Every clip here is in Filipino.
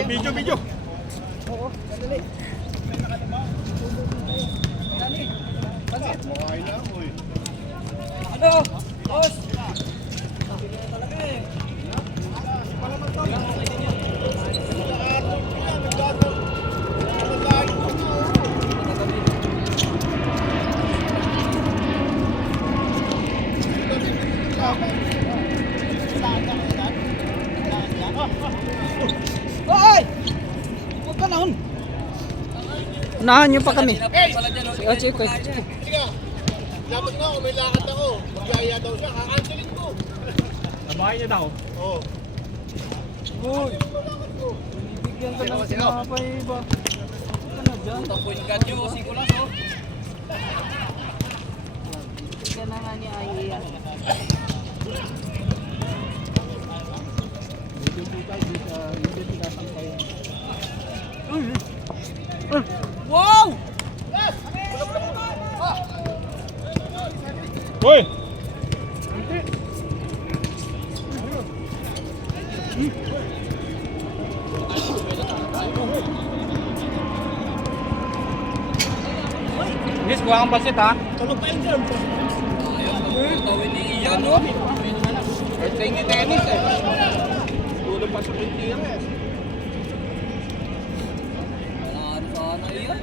Video, video. Oo, dali. Okay lang, uy. Ano? Boss! Talaga eh. Hoy! Huwag ka naon. Unahan niyo pa kami. Sige, sige. Sige. Dapat nga kung may lakad ako, magyaya daw siya, kakancelin ko. Nabahay niya daw? Oo. Uy! Bigyan ka ng sinapay ba? Ano na dyan? Tapoy ka nyo, sikulas oh. Bigyan na nga niya ay iyan. Wow! Hoy! Miss, kuha kang pasit ha. Tulog pa yun dyan. Tawin ni Ian no? Kahit sa hindi tennis eh. Tulog pa sa pintira eh. Ano sana Ian?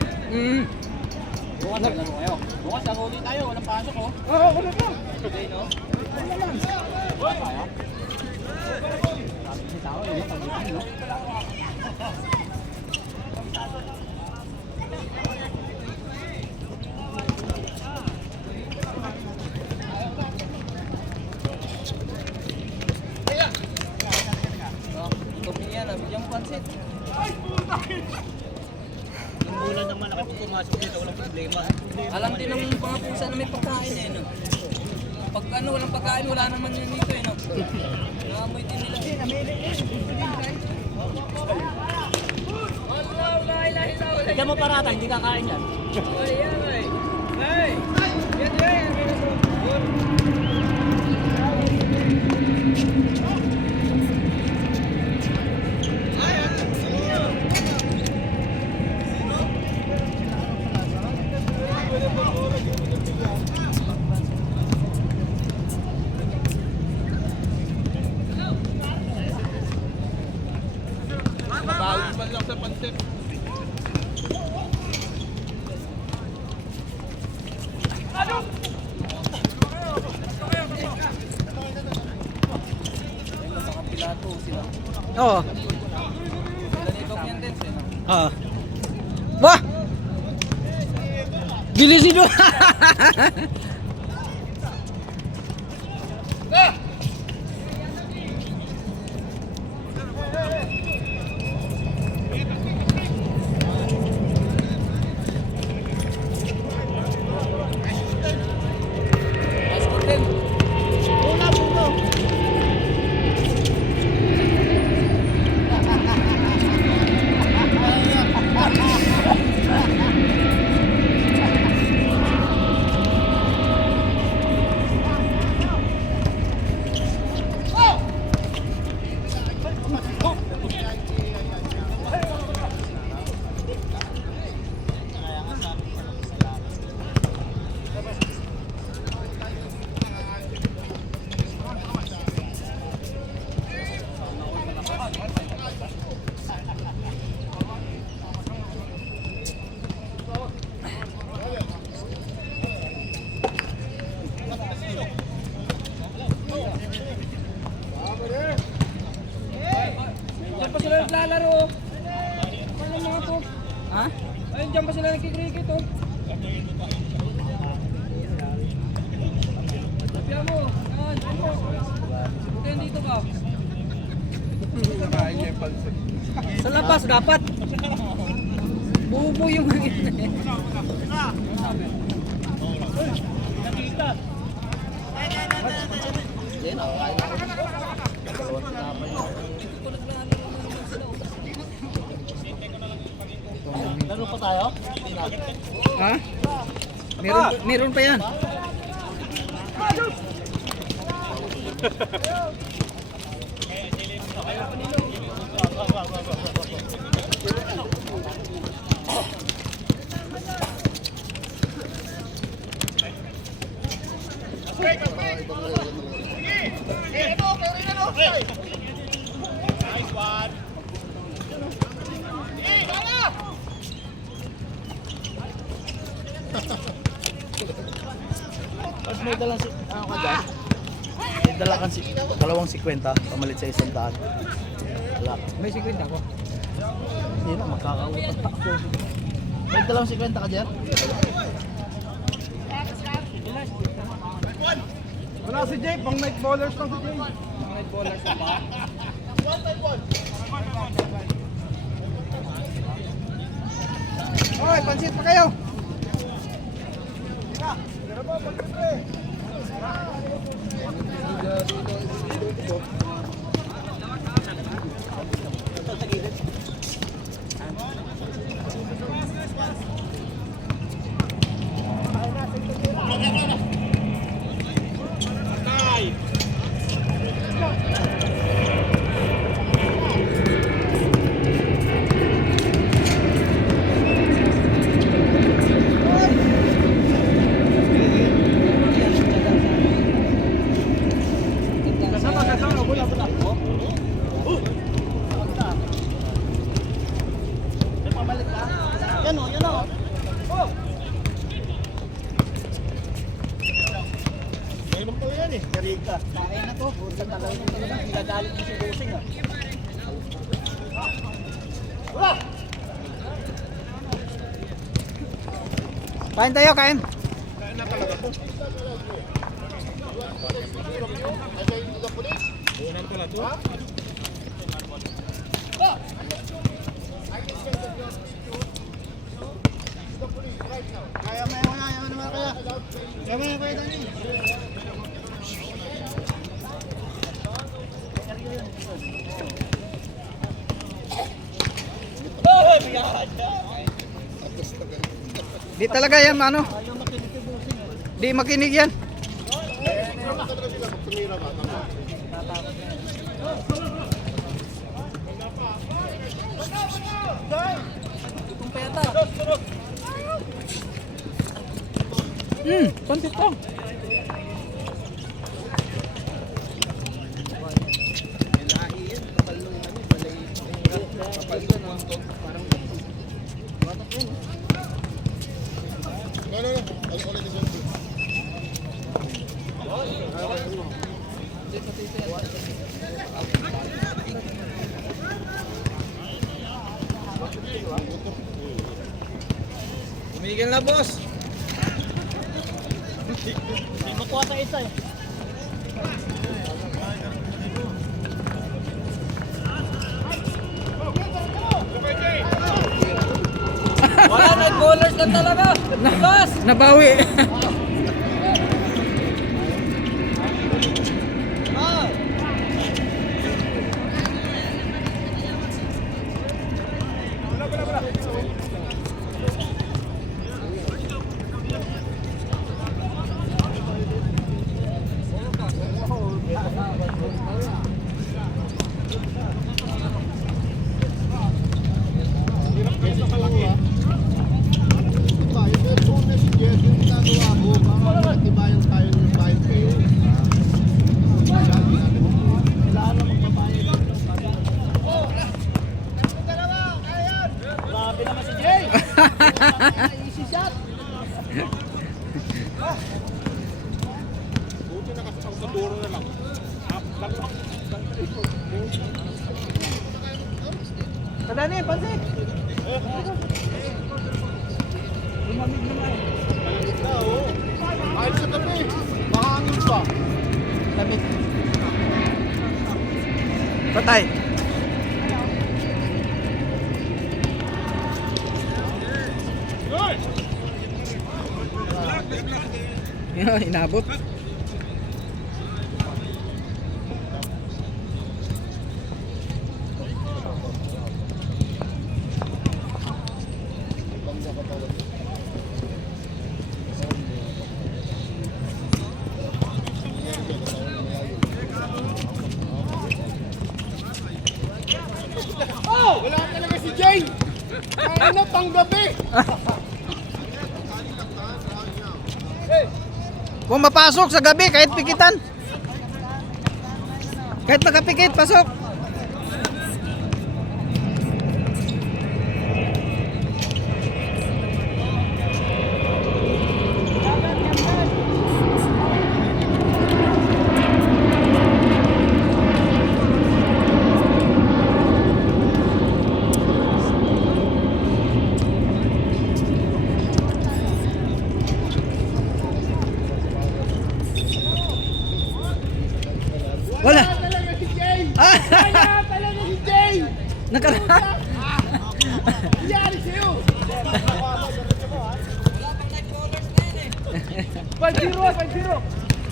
Bukas na lang kayo. Bukas ang ulit tayo, walang pasok oh. Oo, ulit lang. Okay no? Wala lang. Kaya? Sabi si tao eh, pag-ibig no? Bigyan mo pansit. Yung bulan naman ako pumasok dito, walang problema. Alam din ng mga pusa na may pagkain eh, no? Pag ano, walang pagkain, wala naman yan dito eh, no? Naamoy din nila. Bigyan mo parata, hindi kakain yan. Mabawi man lang sa pansit. Pilato sila. Oo. Sila ni Doc yan din, eh, no? Oo. Wah! Bilisin mo! Ice cream. Diyan pa sila naglalaro. Ano mga to? Ha? Ayun, diyan pa sila nagkikriket oh. Sabihan mo. Diyan mo. Buti dito ka. Sa labas dapat. Bubo yung Lalo pa tayo? Ha? Meron pa yan. dalang si, ano ka dyan? May dala kang si, 2.50, pamalit sa 100. Wala. May 50 ako. Hindi na, magkakautang ako. May 2.50 ka dyan? Wala si Jake, pang night ballers lang si Jake. Mga ballers na ba? Hoy, pansit pa kayo! Yan o, yan o. Ngayon pala yan eh. Karika. Kaya na to. Sa talagang pinagalit mo si Busing ah. Wala! Kain tayo, kain. Kaya na talaga to. Ay, kayo dito sa pulis? Buunan pala to. Ha? Kaya may wala, yan naman kaya. Kaya may kaya dali. Di talaga yan, ano? Di makinig yan. Talaga sila pag tumira ka. Tama. Itong peta. Pansit to. No. Ay, ulit isa. Tumigil na, boss. Hindi makuha sa isa eh. Wala, night ballers lang talaga. Boss! Nabawi. Kesa ka lang ha. Diba, yung cellphone na si Jeff, yung ginagawa ko, para matibayan tayo ng bayad kayo. Sabi natin, kailangan na magbabayad. Grabe naman si Jay. Easy shot. Buti na kasi sa duro na lang. Kadani, pansit. Lumamig naman. Malamig na, oo. Kahit sa gabi, makahangin pa. Lamig. Patay. Yan, inabot. Wala talaga si Jane! Ano, panggabi! Kung mapasok sa gabi, kahit pikitan. Kahit nakapikit, pasok. Yari sa'yo!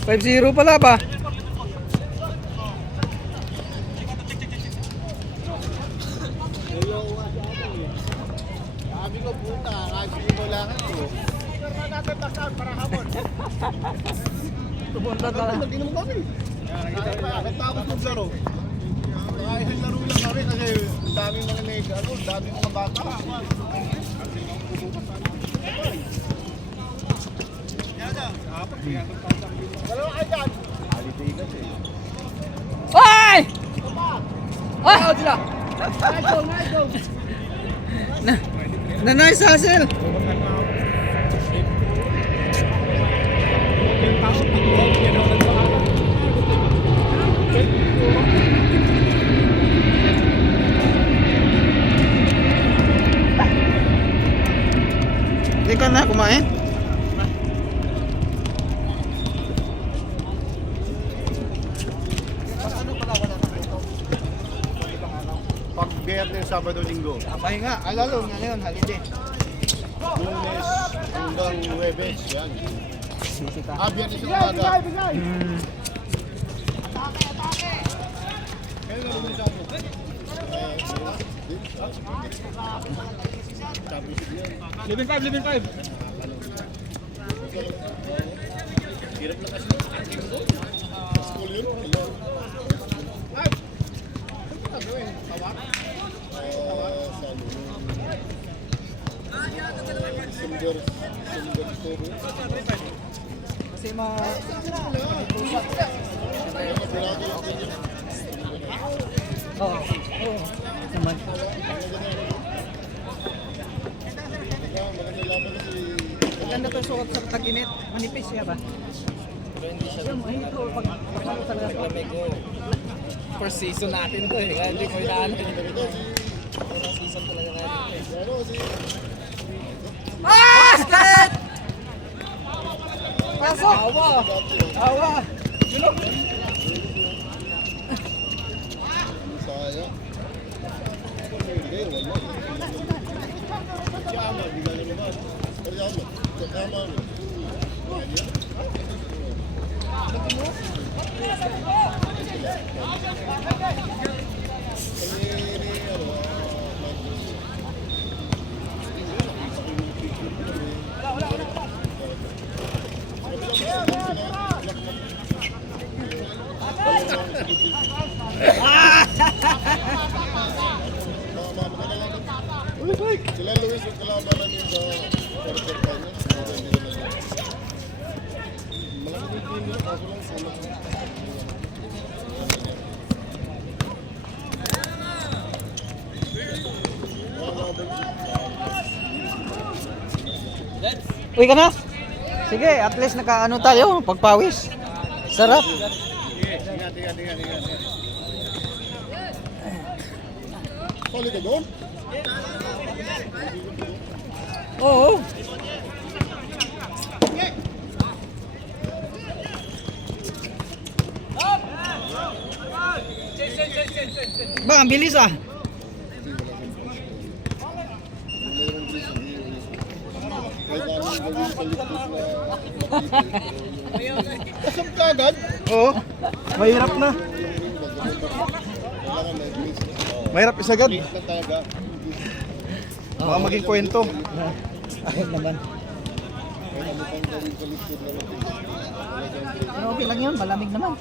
5-0 pala ba? Sabi ko puta, kasi mo lang ito. Pero natin background para hapon. Pupunta ka. Mag-inom kami. Tapos maglaro. Isang laro lang kami kasi daming mga daming mga bata. Dalawa kayo dyan. Holiday kasi. Ay! Ay! Sila. Na nice hustle. Hindi ka na kumain? Pag Biyernes, Sabado, Linggo. Pahinga. Lalo ngayon, holiday. Lunes hanggang Huwebes. Yan. Sisita. Biyernes yung umaga. Kaya nga naman sa akin. Living 5. Hirap lang kasi. School yun. Ay! Ano gawin? Tawak? Silver Toro. Kasi Oo. Oo. Naman. Maganda to suot sa tag-init. Manipis siya ba? Pero hindi siya. Ay, ito. Pag ano talaga to? First season natin to eh. Kaya hindi ko inaano. First season talaga natin to eh. Ah! Basket! Pasok! Awa! Awa! Yun! Sayang. Hindi, wala. Si Ama, bigla na naman. Pero Ama, si Ama. Sila Luis yung kalaban namin sa quarter finals. Malaki din team nila, kaso lang sila. Uy ka na? Sige, at least nakaano tayo, pagpawis. Sarap. Ingat. Solid ka doon? Oo. Bang, ang bilis ah. Kasap ka agad? Oo. Mahirap na. Mahirap isagad. Please lang talaga. Baka maging kwento. Ayun naman. Kaya ano pang gawin sa lisod na natin. Pero okay lang yun, malamig naman.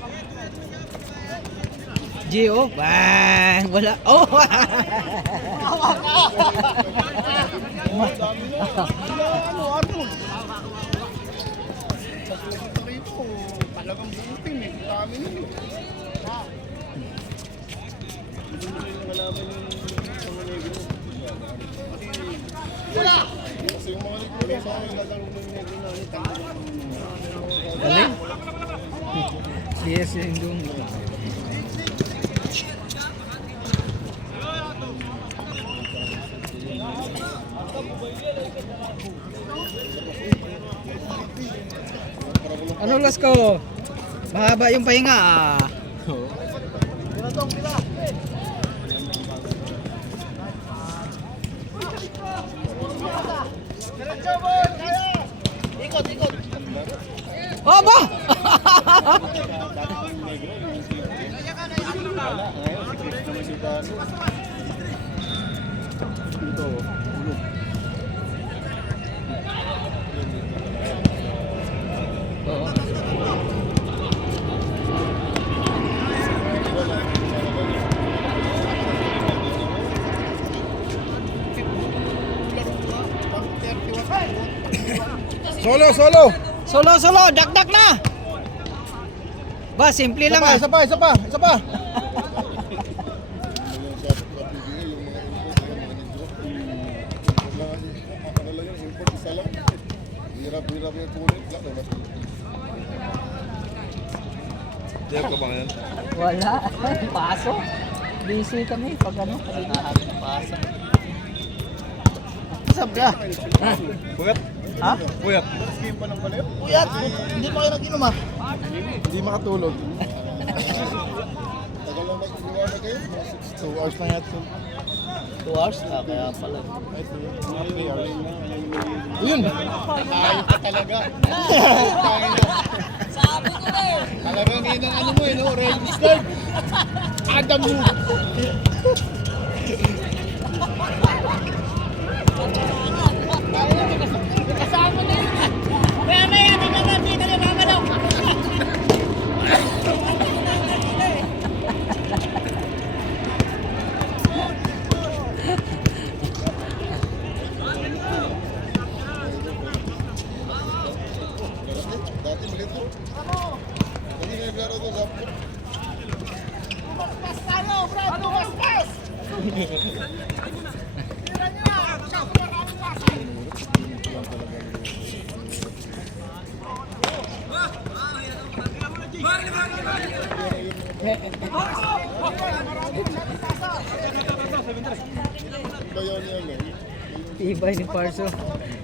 Gio, bang, wala. Oh! Talagang buutin eh. Dami nyo. Wala! Kasi yung mga negro sa akin, lalaro ng negro na Galing. Yes, yung doon. Ano las ko? Mahaba yung pahinga ah. magkano. Ito. Oo. Solo, solo! Solo, dakdak na! Ba, simple lang ah. Isa pa! Hirap-hirap yung kulit. Diyan ka ba ngayon? Wala. Paso. Busy kami pag ano. Hinahanap ng pasa. Sabla. Buyat? Ha? Buyat. Game pa ng baliw? Uyat! Hindi pa kayo nag-inom ah. Hindi makatulog. Tagal lang nagsigawa na kayo? 2 hours na yata. 2 hours na, kaya pala. Ay, 3 hours. Yun! Ayaw ka talaga. Sabi ko na eh. Talagang yun ang ano mo eh, no? Registered. Adam mo. Kasama na yun. Kaya na yan, hindi naman dito na mamalaw. Dati maliit to. Hindi naglaro to sa Tumaspas tayo, Brad! Tumaspas! Tira nyo! bayaw niya lang. Tibay ni Parso.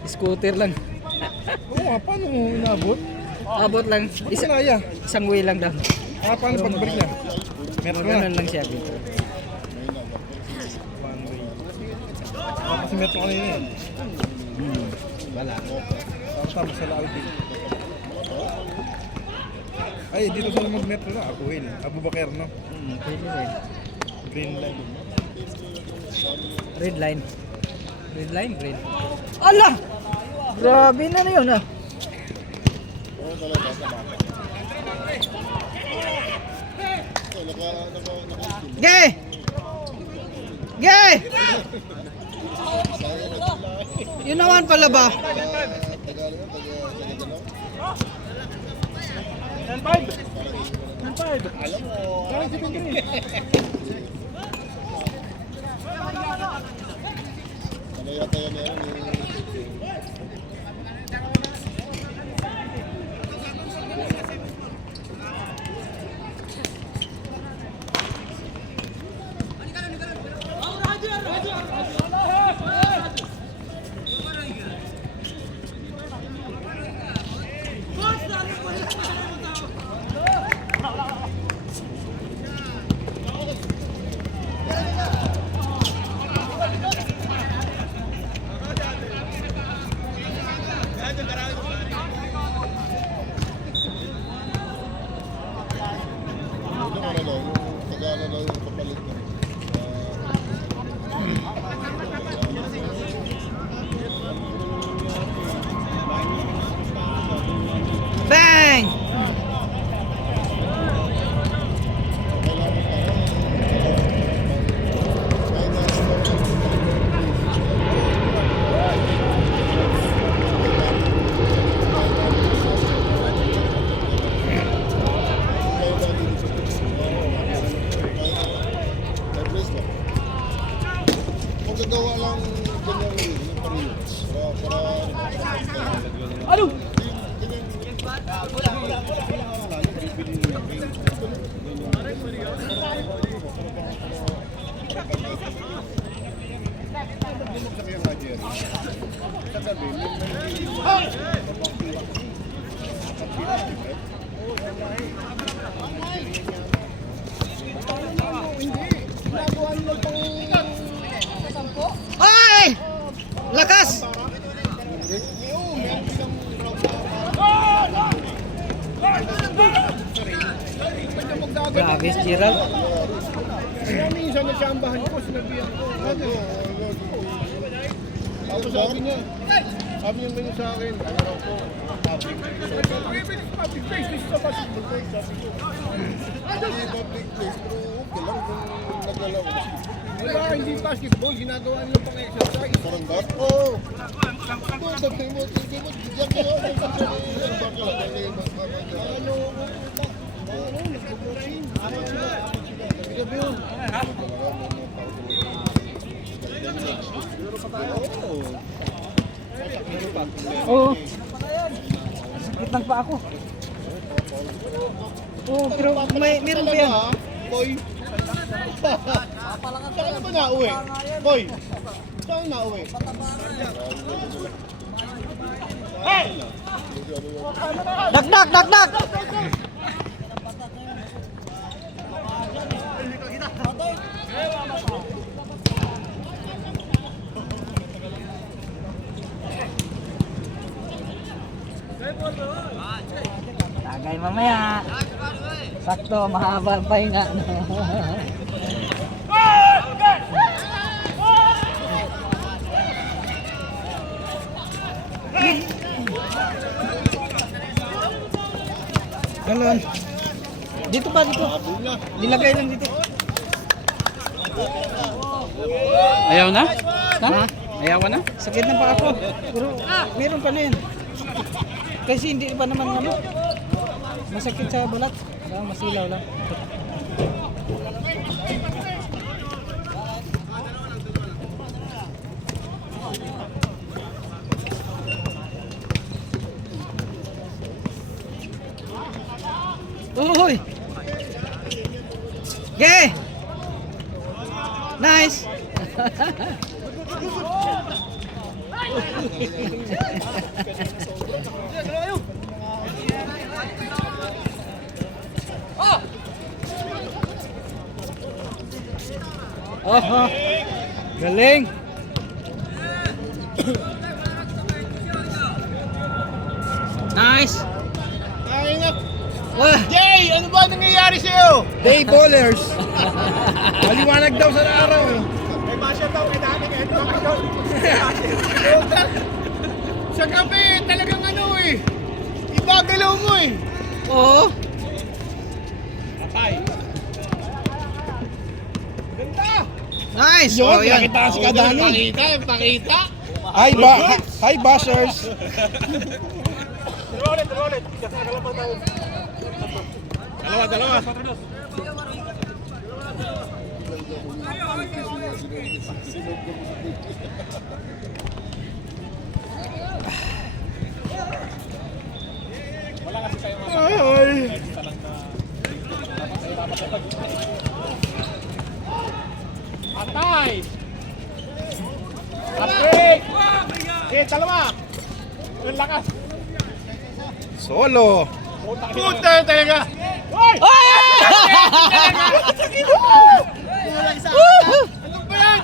Scooter lang. Oo nga, paano mo inabot? Abot lang. Kaya. Isang way lang daw. Paano pag-break niya? Meron ganun lang siya dito. Kasi metro kanina eh. Wala. Tama sa Alvin. Ay, dito sa mag-metro na. Ako Will. Abu Bakar, no? Pwede rin. Green line. Red line. Red line, green. Ala! Grabe na yun ah. Oo, talaga sa baka. Ge! Ge! Yun naman pala ba? Alam mo, ano yata yan yan? Ano na lang, Tagala lang yung kapalit na. Bang! Kung gagawa lang ganyan yung pariyo. Para Ano? Ay! Lakas! Grabe si Gerald. Kaya minsan pinagsambahan ko, sinabihan ko. Tapos sabi niya ganyan sa akin, ano raw po, public place, this is a basketball place, sabi ko. Public place, pero okay lang kung naglalaro. Diba, hindi basketball, ginagawa nila pang exercise. Parang bat? Oo. Sabi mo, diyan kayo, Oo. Sakit lang pa ako. Oo, pero meron pa yan. Boy. Saan ka ba nauwi? Boy, saan nauwi? Dak! Tagay mamaya. Sakto, mahaba ang pahinga. Galon. Dito pa, dito. Nilagay lang dito. Ayaw na? Ha? Ayaw na? Sakit na pa ako. Pero meron pa na yan. Kasi hindi pa naman ano. Masakit sa balat. Masilaw lang. Uy! Okay! Nice! Oh, galing! Nice! Ay nga. Wah! Jay, ano ba nangyayari sa'yo? Day bowlers! Maliwanag daw sa araw eh. May basya daw, may dami ka ito. Sa gabi, talagang ano eh. Ibagalaw mo eh. Oo! Ganda. Nice! Yun, Oh, yan. nakita si Kadani. Pakita. Hi bashers! Dalawa. Atay! Atay! Dalawa! Ang lakas! Solo! Puta talaga! Hoy! Ano ba yan?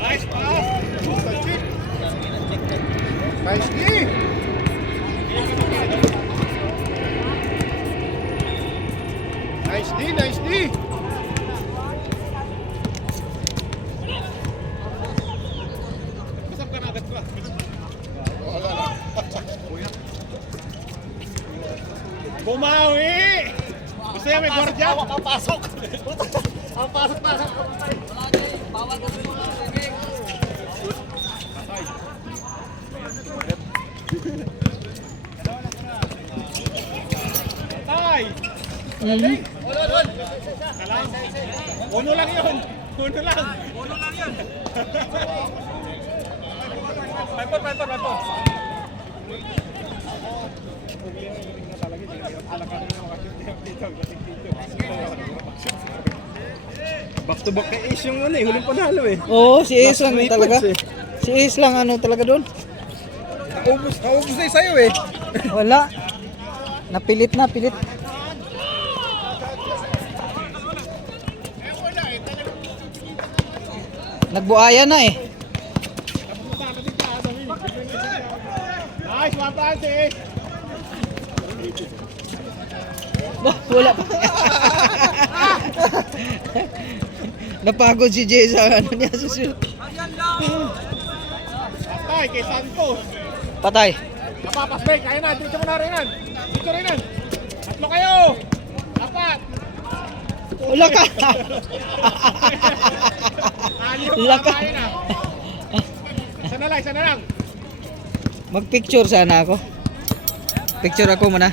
Nice pass! Nice D! Nice D! Bumawi! Gusto niya may gwardiya? Ang pasok! Ang pasok na! Tay! Uno lang yun! Uno lang yun! Pipot! Back to back kay Ace yung ano eh, huling panalo eh. Oo, si Ace lang Last talaga. reports Si Ace lang ano talaga doon. Naubos na sa'yo eh. Wala. Napilit. Nagbuaya na eh. Nice, one pass eh! Wala pa. Napagod si Jay sa ano niya sa shoot. Patay kay Santos. Patay. Napapas break. Kaya na. Dito mo na rin yan. Dito rin yan. Tatlo kayo. Apat. Wala ka. Wala ka. Isa na lang. Isa na lang. Mag-picture sana ako. Picture ako muna.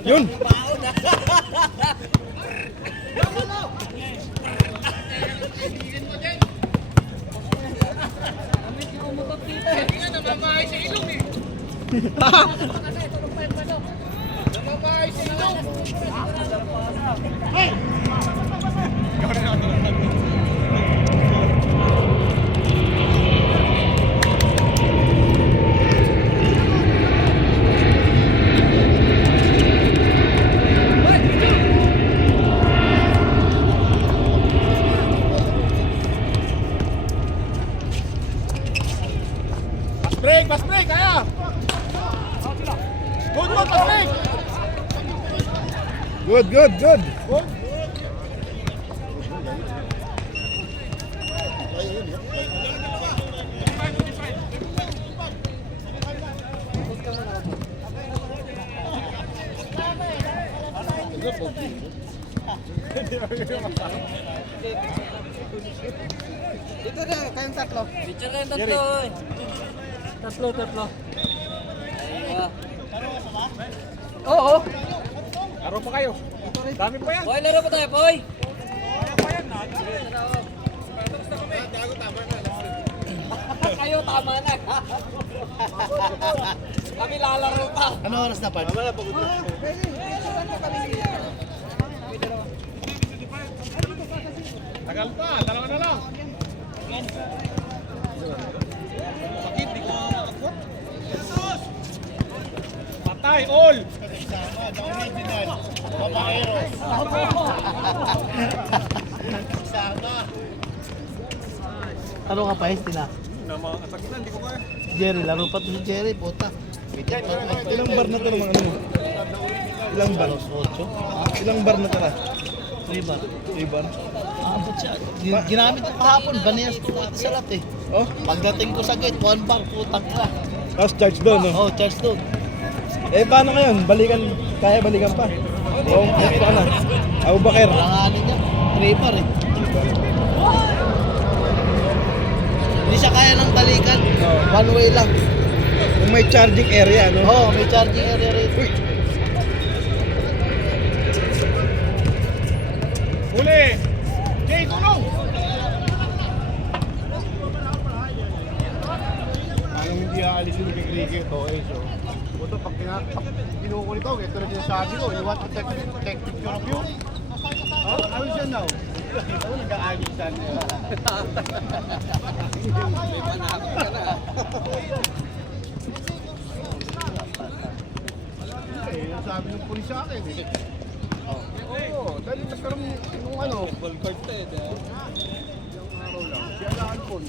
Yun. Pass break, kaya! Good, pass break! Good. Good? Dito na kayong tatlo. Picture kayo tatlo eh. Tatlo. Oo. Laro pa kayo. Dami pa yan. Boy, laro pa tayo, boy. Kayo, tama na. Kami lalaro pa. Ano oras na pa? Tagal pa, dalawa na lang. Sakit, di ko makakot. Patay, all! Taro ka pa, Estina. Hindi ko kaya. Jerry, laro pa to si Jerry, puta. Ilang bar na ito naman ano mo? Ilang bar? 8. Ilang bar na tara? 3 bar. 3 bar? Abot siya. Ginamit ko kahapon, baniyas ko dati sa lat eh. Oh, Pagdating ko sa gate, 1 bar, putang ka. tapos charge doon, no? Oh, charge doon. Eh, paano ngayon? Balikan, kaya balikan pa? Oo, extra ka na. Abu Bakar. Langanin niya. 3 bar eh. Hindi siya kaya ng balikan. One way lang. Kung may charging area, no? Oo, may charging area rito. Uy! Huli! Jay, tulong! Ayaw hindi aalisin ni Cricket, okay, so... Puto, pag kinukulit ko, ito na sinasabi ko, you want to take picture of you? Oh, how is that now? Oo, nag-aalisan niya. May manakot ka na. Eh, sabi ng pulis sa akin eh. Oo, dahil nagkaroon nung ano, ball card na eh. Yung araw lang, si Alaan po.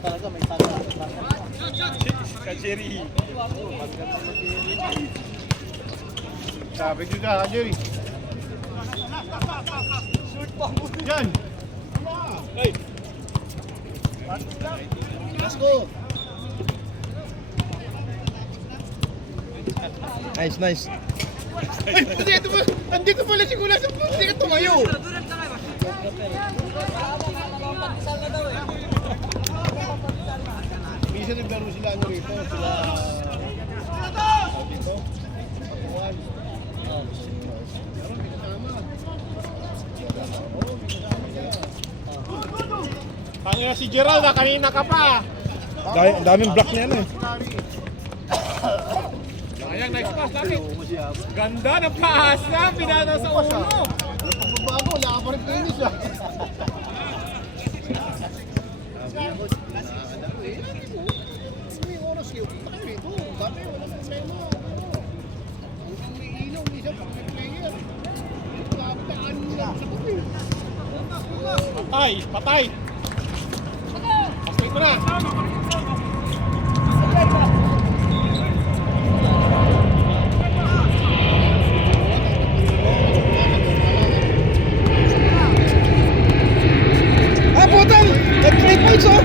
Talaga may taga. Kajeri. Sabi ko ka, Kajeri. Yan! Hey! Let's go. Nice, nice. Ay, andito pala si Kulas. Hindi ka tumayo. Minsan naglaro sila ano rito, sila dito. Patuan. Pero may kasama. Kaya si Gerald na kanina ka pa. Daming block niya eh. Sayang, nice pass lagi. Ganda ng pass na, pinana sa ulo. Pagbabago, wala ka pa rin finish ah. May oras yun. Tayo rito. Dami, walang problema. May ilaw, may isang player. Kaptaan nila sa kupi. Patay! Patay! Pasok mo na! Ah, putang! Nag-3 points oh!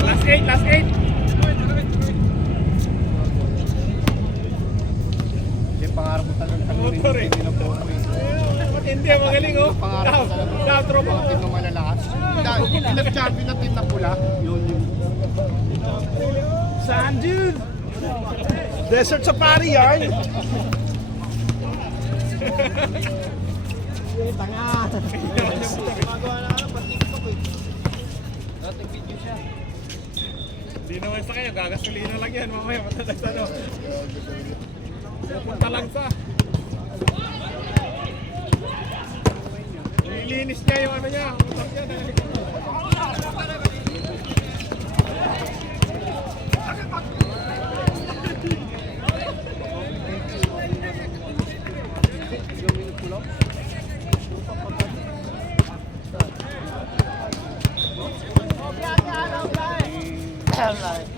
Last 8, last 8! Hindi, pangarap ko talagang talunin. Hindi na po ako hindi, magaling oh. Pangarap ko talagang tropa ko. Team na malalakas. Pinag-champion na team na pula. Yun. Saan dude? Desert Safari yan! Tanga! Hindi naman sa kayo, gagasolina lang yan. Mamaya matalag sa ano. Punta lang sa. Nililinis niya yung ano niya. Utak niya.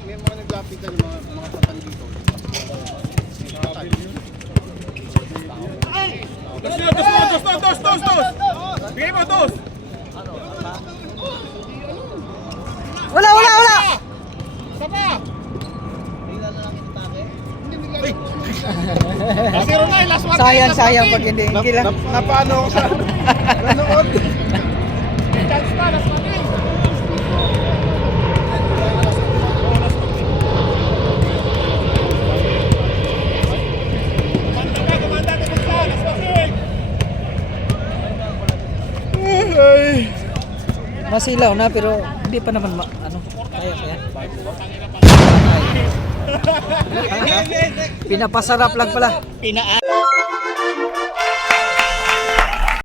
May mga naglapitan yung mga patan dito. Dos! Bigay mo, dos! Wala! Isa pa! 0-9, last one. Sayang pag hindi lang. Napano ka? Nanood? Chance pa, last one. Masilaw na pero hindi pa naman kaya. Pinapasarap lang pala.